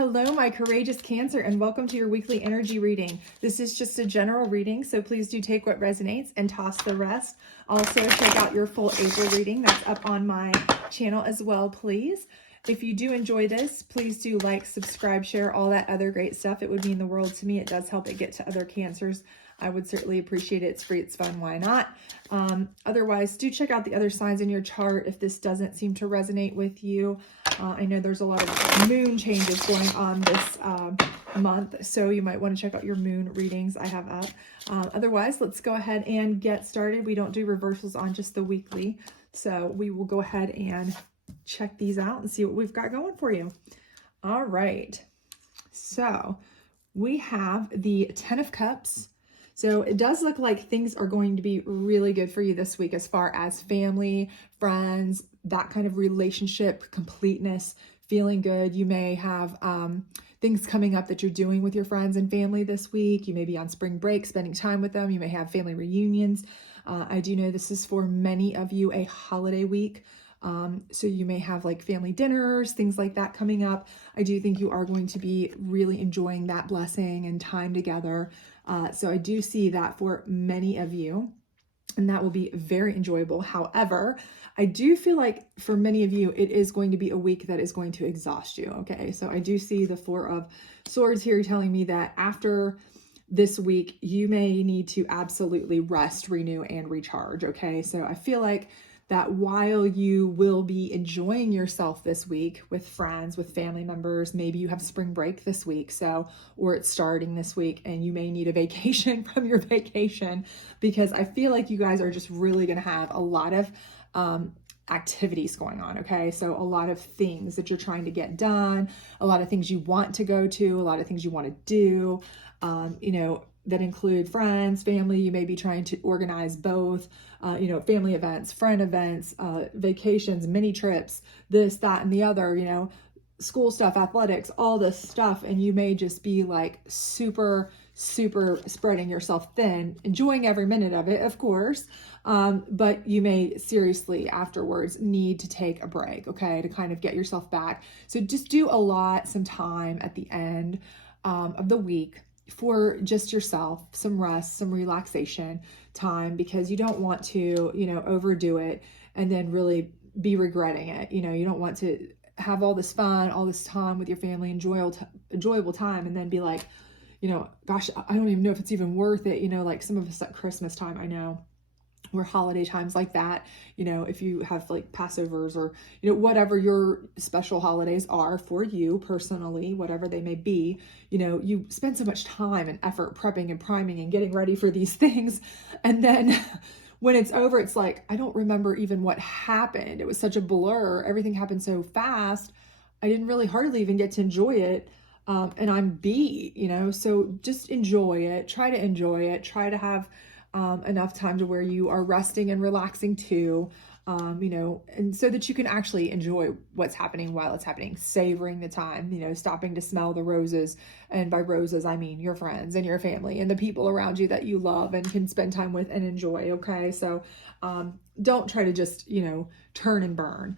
Hello, my courageous Cancer, and welcome to your weekly energy reading. This is just a general reading, so please do take what resonates and toss the rest. Also, check out your full April reading that's up on my channel as well, please. If you do enjoy this, please do like, subscribe, share, all that other great stuff. It would mean the world to me. It does help it get to other Cancers. I would certainly appreciate it. It's free, it's fun, why not? Otherwise, do check out the other signs in your chart if this doesn't seem to resonate with you. I know there's a lot of moon changes going on this month, so you might want to check out your moon readings I have up. Otherwise, let's go ahead and get started. We don't do reversals on just the weekly, so we will go ahead and check these out and see what we've got going for you. All right, so we have the Ten of Cups. So it does look like things are going to be really good for you this week as far as family, friends, that kind of relationship completeness, feeling good. You may have things coming up that you're doing with your friends and family this week. You may be on spring break, spending time with them. You may have family reunions. I do know this is for many of you a holiday week. So you may have like family dinners, things like that coming up. I do think you are going to be really enjoying that blessing and time together. So I do see that for many of you, and that will be very enjoyable. However, I do feel like for many of you, it is going to be a week that is going to exhaust you. Okay. So I do see the Four of Swords here telling me that after this week, you may need to absolutely rest, renew, and recharge. Okay. So I feel like that while you will be enjoying yourself this week with friends, with family members, maybe you have spring break this week, or it's starting this week and you may need a vacation from your vacation, because I feel like you guys are just really going to have a lot of activities going on. Okay. So a lot of things that you're trying to get done, a lot of things you want to go to, a lot of things you want to do, that include friends, family. You may be trying to organize both, family events, friend events, vacations, mini trips, this, that, and the other, school stuff, athletics, all this stuff. And you may just be like super spreading yourself thin, enjoying every minute of it, of course. But you may seriously afterwards need to take a break, okay, to kind of get yourself back. So just do some time at the end of the week for just yourself, some rest, some relaxation time, because you don't want to, overdo it and then really be regretting it. You don't want to have all this fun, all this time with your family, enjoyable time, and then be like, gosh, I don't even know if it's even worth it. Like some of us at Christmas time, I know, or holiday times like that, if you have like Passovers or, whatever your special holidays are for you personally, whatever they may be, you spend so much time and effort prepping and priming and getting ready for these things. And then when it's over, it's like, I don't remember even what happened. It was such a blur. Everything happened so fast. I didn't really hardly even get to enjoy it. And I'm beat, so just enjoy it. Try to enjoy it. Try to have enough time to where you are resting and relaxing too, and so that you can actually enjoy what's happening while it's happening, savoring the time, stopping to smell the roses. And by roses, I mean your friends and your family and the people around you that you love and can spend time with and enjoy. Okay. So, don't try to just, turn and burn.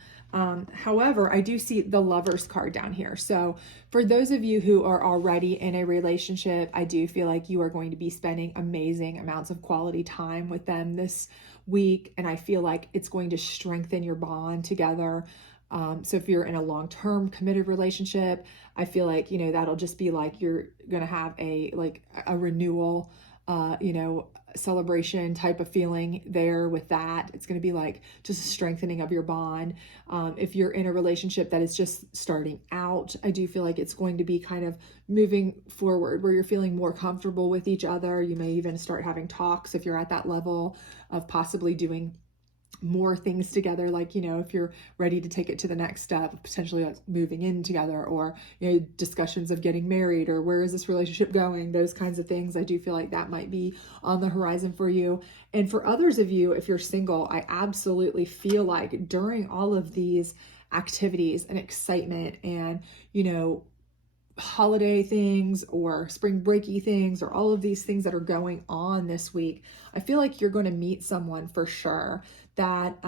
However, I do see the Lovers card down here. So for those of you who are already in a relationship, I do feel like you are going to be spending amazing amounts of quality time with them this week. And I feel like it's going to strengthen your bond together. So if you're in a long-term committed relationship, I feel like, that'll just be like, you're going to have a renewal, celebration type of feeling there with that. It's going to be like just a strengthening of your bond. If you're in a relationship that is just starting out, I do feel like it's going to be kind of moving forward where you're feeling more comfortable with each other. You may even start having talks if you're at that level of possibly doing more things together, like, if you're ready to take it to the next step, potentially like moving in together, or, discussions of getting married, or where is this relationship going, those kinds of things. I do feel like that might be on the horizon for you. And for others of you, if you're single, I absolutely feel like during all of these activities and excitement and, holiday things or spring breaky things, or all of these things that are going on this week, I feel like you're going to meet someone for sure that,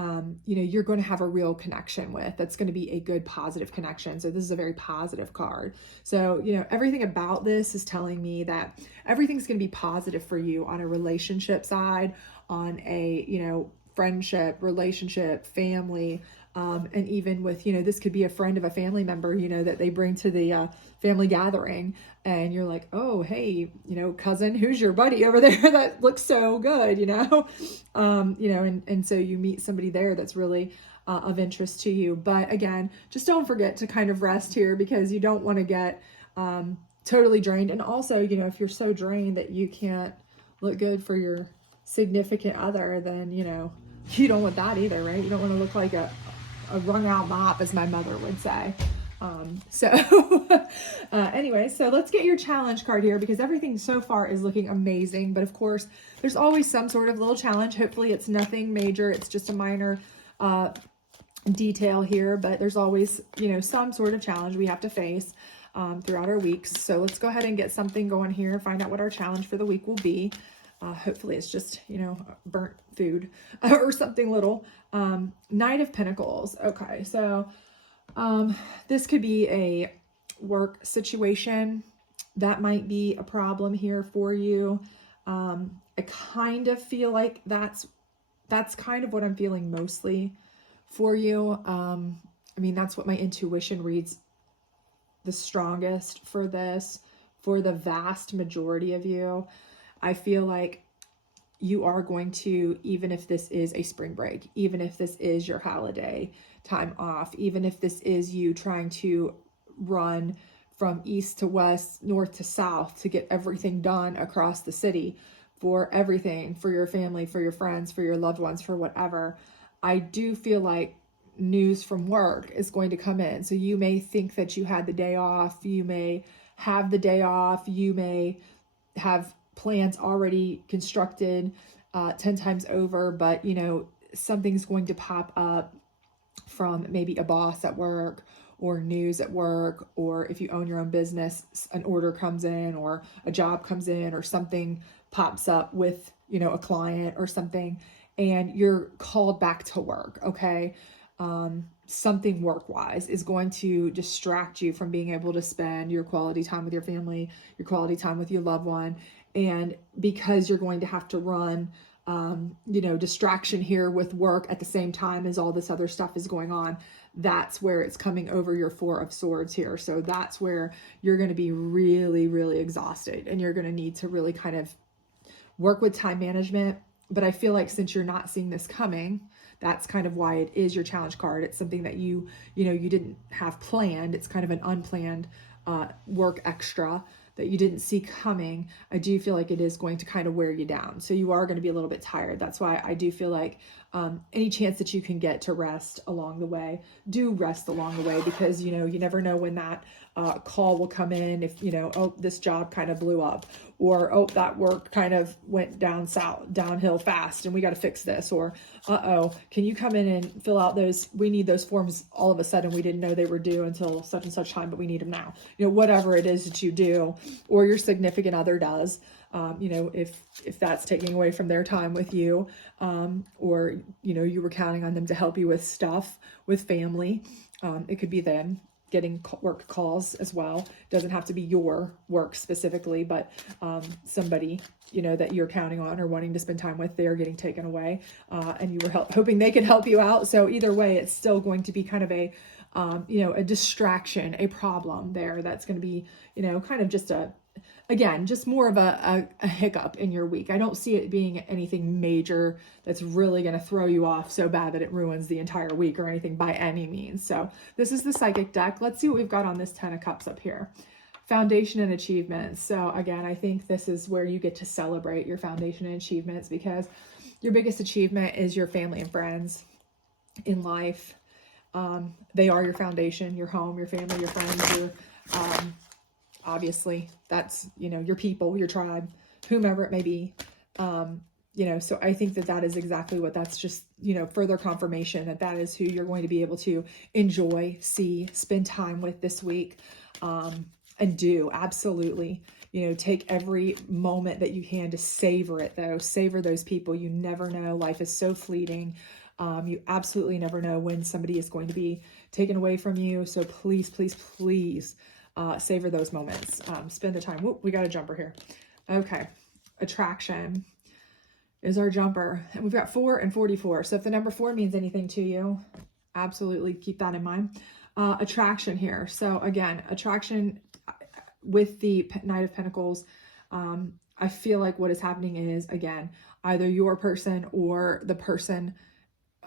you know, you're going to have a real connection with. That's going to be a good positive connection. So this is a very positive card. So, you know, everything about this is telling me that everything's going to be positive for you on a relationship side, on a, you know, friendship, relationship, family, and even with, you know, this could be a friend of a family member, you know, that they bring to the family gathering, and you're like, oh, hey, you know, cousin, who's your buddy over there that looks so good, you know, you know, and so you meet somebody there that's really of interest to you. But again, just don't forget to kind of rest here, because you don't want to get totally drained. And also, you know, if you're so drained that you can't look good for your significant other, then, you know, you don't want that either, right? You don't want to look like a wrung out mop, as my mother would say. So anyway, so let's get your challenge card here, because everything so far is looking amazing. But of course, there's always some sort of little challenge. Hopefully it's nothing major. It's just a minor detail here, but there's always, you know, some sort of challenge we have to face throughout our weeks. So let's go ahead and get something going here, find out what our challenge for the week will be. Hopefully it's just, you know, burnt food or something little. Knight of Pentacles. Okay, so this could be a work situation. That might be a problem here for you. I kind of feel like that's kind of what I'm feeling mostly for you. I mean, that's what my intuition reads the strongest for this, for the vast majority of you. I feel like you are going to, even if this is a spring break, even if this is your holiday time off, even if this is you trying to run from east to west, north to south to get everything done across the city, for everything, for your family, for your friends, for your loved ones, for whatever, I do feel like news from work is going to come in. So you may think that you had the day off, you may have the day off, you may have plans already constructed 10 times over, but you know, something's going to pop up from maybe a boss at work, or news at work, or if you own your own business, an order comes in, or a job comes in, or something pops up with, you know, a client or something, and you're called back to work. Okay. Something work-wise is going to distract you from being able to spend your quality time with your family, your quality time with your loved one. And because you're going to have to run, you know, distraction here with work at the same time as all this other stuff is going on, that's where it's coming over your Four of Swords here. So that's where you're going to be really, really exhausted, and you're going to need to really kind of work with time management. But I feel like since you're not seeing this coming, that's kind of why it is your challenge card. It's something that you know, you didn't have planned. It's kind of an unplanned work extra that you didn't see coming. I do feel like it is going to kind of wear you down. So you are going to be a little bit tired. That's why I do feel like any chance that you can get to rest along the way, do rest along the way, because, you know, you never know when that call will come in. If, you know, oh, this job kind of blew up, or, oh, that work kind of went downhill fast and we got to fix this, or, uh-oh, can you come in and fill out those, we need those forms all of a sudden, we didn't know they were due until such and such time, but we need them now. You know, whatever it is that you do, or your significant other does, you know, if that's taking away from their time with you, or, you know, you were counting on them to help you with stuff, with family, it could be them getting work calls as well. It doesn't have to be your work specifically, but somebody, you know, that you're counting on or wanting to spend time with, they're getting taken away, and you were hoping they could help you out. So either way, it's still going to be kind of a, you know, a distraction, a problem there. That's going to be, you know, kind of just again, just more of a hiccup in your week. I don't see it being anything major that's really going to throw you off so bad that it ruins the entire week or anything by any means. So this is the Psychic deck. Let's see what we've got on this 10 of Cups up here. Foundation and achievements. So again, I think this is where you get to celebrate your foundation and achievements, because your biggest achievement is your family and friends in life. They are your foundation, your home, your family, your friends, your, obviously that's, you know, your people, your tribe, whomever it may be. You know, so I think that that is exactly what, that's just, you know, further confirmation that that is who you're going to be able to enjoy, see, spend time with this week, and do absolutely, you know, take every moment that you can to savor it though. Savor those people. You never know. Life is so fleeting. You absolutely never know when somebody is going to be taken away from you. So please, please, please savor those moments. Spend the time. Whoop, we got a jumper here. Okay. Attraction is our jumper. And we've got 4 and 44. So if the number 4 means anything to you, absolutely keep that in mind. Attraction here. So again, attraction with the Knight of Pentacles. I feel like what is happening is, again, either your person or the person,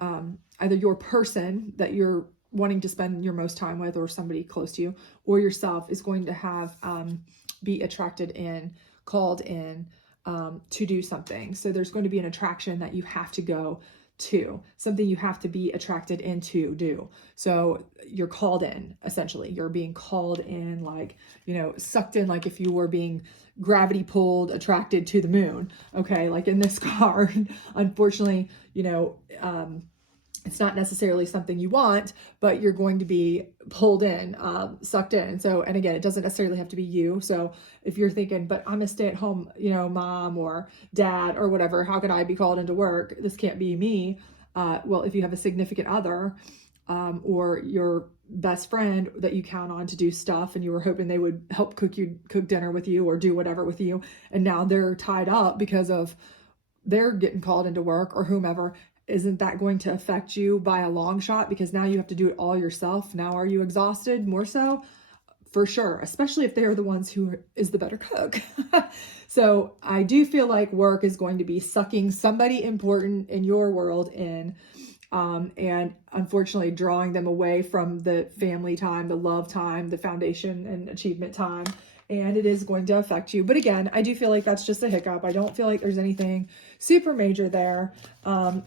either your person that you're wanting to spend your most time with, or somebody close to you, or yourself is going to have, be attracted in, called in, to do something. So there's going to be an attraction that you have to go to, something you have to be attracted into do. So you're called in, essentially. You're being called in, like, sucked in, like if you were being gravity pulled, attracted to the moon. Okay, like in this card, unfortunately, it's not necessarily something you want, but you're going to be pulled in, sucked in. So, and again, it doesn't necessarily have to be you. So if you're thinking, but I'm a stay-at-home, mom or dad or whatever, how can I be called into work? This can't be me. Well, if you have a significant other, or your best friend that you count on to do stuff, and you were hoping they would help cook dinner with you or do whatever with you, and now they're tied up because of they're getting called into work, or whomever, isn't that going to affect you by a long shot? Because now you have to do it all yourself. Now, are you exhausted more so? For sure, especially if they are the ones who is the better cook. So I do feel like work is going to be sucking somebody important in your world in, and unfortunately drawing them away from the family time, the love time, the foundation and achievement time. And it is going to affect you. But again, I do feel like that's just a hiccup. I don't feel like there's anything super major there. I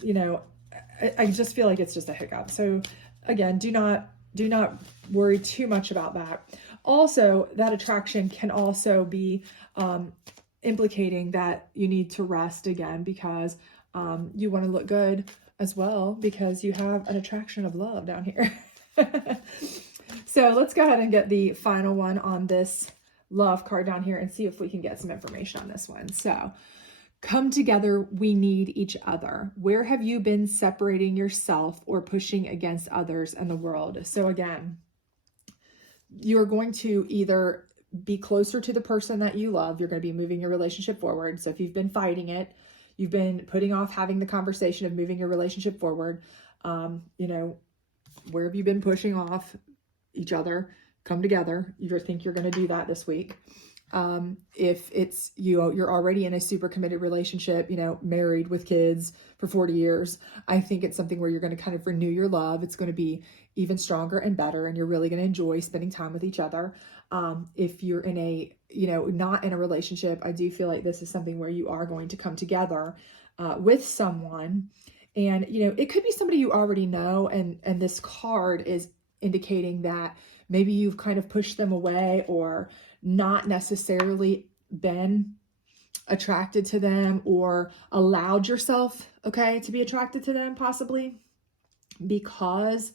just feel like it's just a hiccup. So again, do not worry too much about that. Also, that attraction can also be implicating that you need to rest again, because you want to look good as well, because you have an attraction of love down here. So let's go ahead and get the final one on this love card down here and see if we can get some information on this one. So, come together, we need each other. Where have you been separating yourself or pushing against others and the world? So again, you're going to either be closer to the person that you love. You're going to be moving your relationship forward. So if you've been fighting it, you've been putting off having the conversation of moving your relationship forward, where have you been pushing off each other? Come together. You think you're going to do that this week. If it's you're already in a super committed relationship, married with kids for 40 years, I think it's something where you're going to kind of renew your love. It's going to be even stronger and better, and you're really going to enjoy spending time with each other. If you're in a, not in a relationship, I do feel like this is something where you are going to come together with someone, and it could be somebody you already know, and this card is indicating that maybe you've kind of pushed them away or not necessarily been attracted to them, or allowed yourself, to be attracted to them, possibly because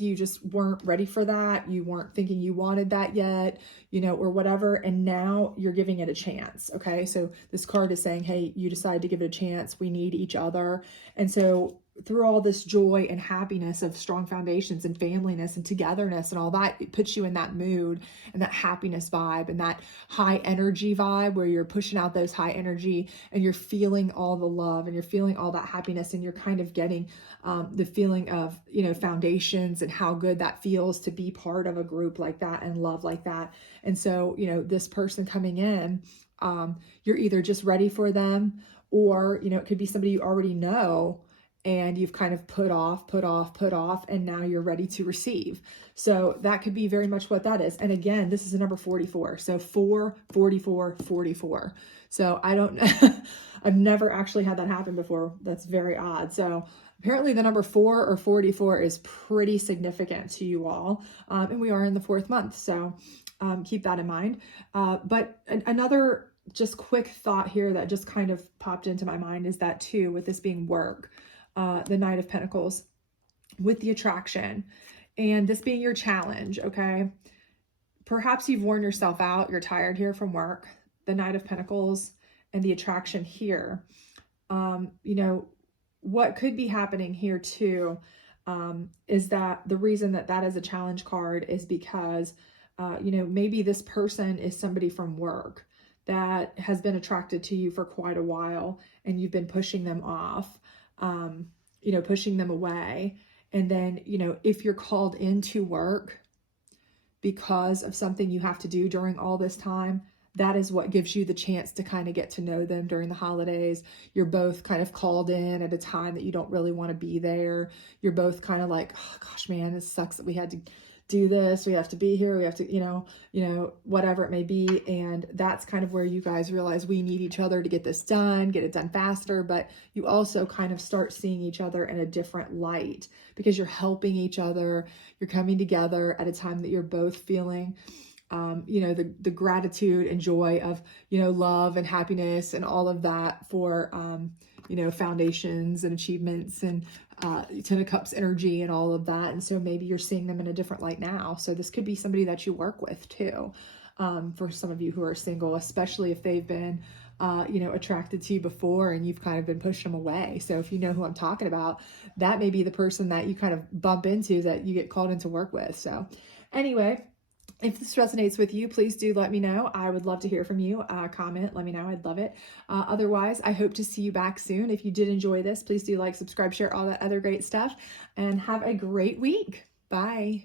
you just weren't ready for that. You weren't thinking you wanted that yet, or whatever. And now you're giving it a chance. Okay. So this card is saying, hey, you decide to give it a chance. We need each other. And so through all this joy and happiness of strong foundations and familyness and togetherness and all that, it puts you in that mood and that happiness vibe and that high energy vibe where you're pushing out those high energy and you're feeling all the love and you're feeling all that happiness, and you're kind of getting the feeling of, foundations and how good that feels to be part of a group like that and love like that. And so, this person coming in, you're either just ready for them, or, it could be somebody you already know and you've kind of put off, and now you're ready to receive. So that could be very much what that is. And again, this is a number 44. So 4, 44, 44. So I don't, I've never actually had that happen before. That's very odd. So apparently the number 4 or 44 is pretty significant to you all. And we are in the 4th month. So keep that in mind. But another just quick thought here that just kind of popped into my mind is that too, with this being work, the Knight of Pentacles, with the attraction, and this being your challenge, okay? Perhaps you've worn yourself out. You're tired here from work. The Knight of Pentacles and the attraction here, what could be happening here too is that the reason that that is a challenge card is because, maybe this person is somebody from work that has been attracted to you for quite a while and you've been pushing them off, pushing them away. And then, if you're called into work because of something you have to do during all this time, that is what gives you the chance to kind of get to know them during the holidays. You're both kind of called in at a time that you don't really want to be there. You're both kind of like, oh gosh, man, this sucks that we had to do this. We have to be here. We have to, whatever it may be. And that's kind of where you guys realize we need each other to get this done, get it done faster. But you also kind of start seeing each other in a different light because you're helping each other. You're coming together at a time that you're both feeling the gratitude and joy of, love and happiness and all of that for, foundations and achievements and Ten of Cups energy and all of that. And so maybe you're seeing them in a different light now. So this could be somebody that you work with too, for some of you who are single, especially if they've been, attracted to you before and you've kind of been pushing them away. So if you know who I'm talking about, that may be the person that you kind of bump into that you get called into work with. So anyway, if this resonates with you, please do let me know. I would love to hear from you. Comment, let me know. I'd love it. Otherwise, I hope to see you back soon. If you did enjoy this, please do like, subscribe, share, all that other great stuff, and have a great week. Bye.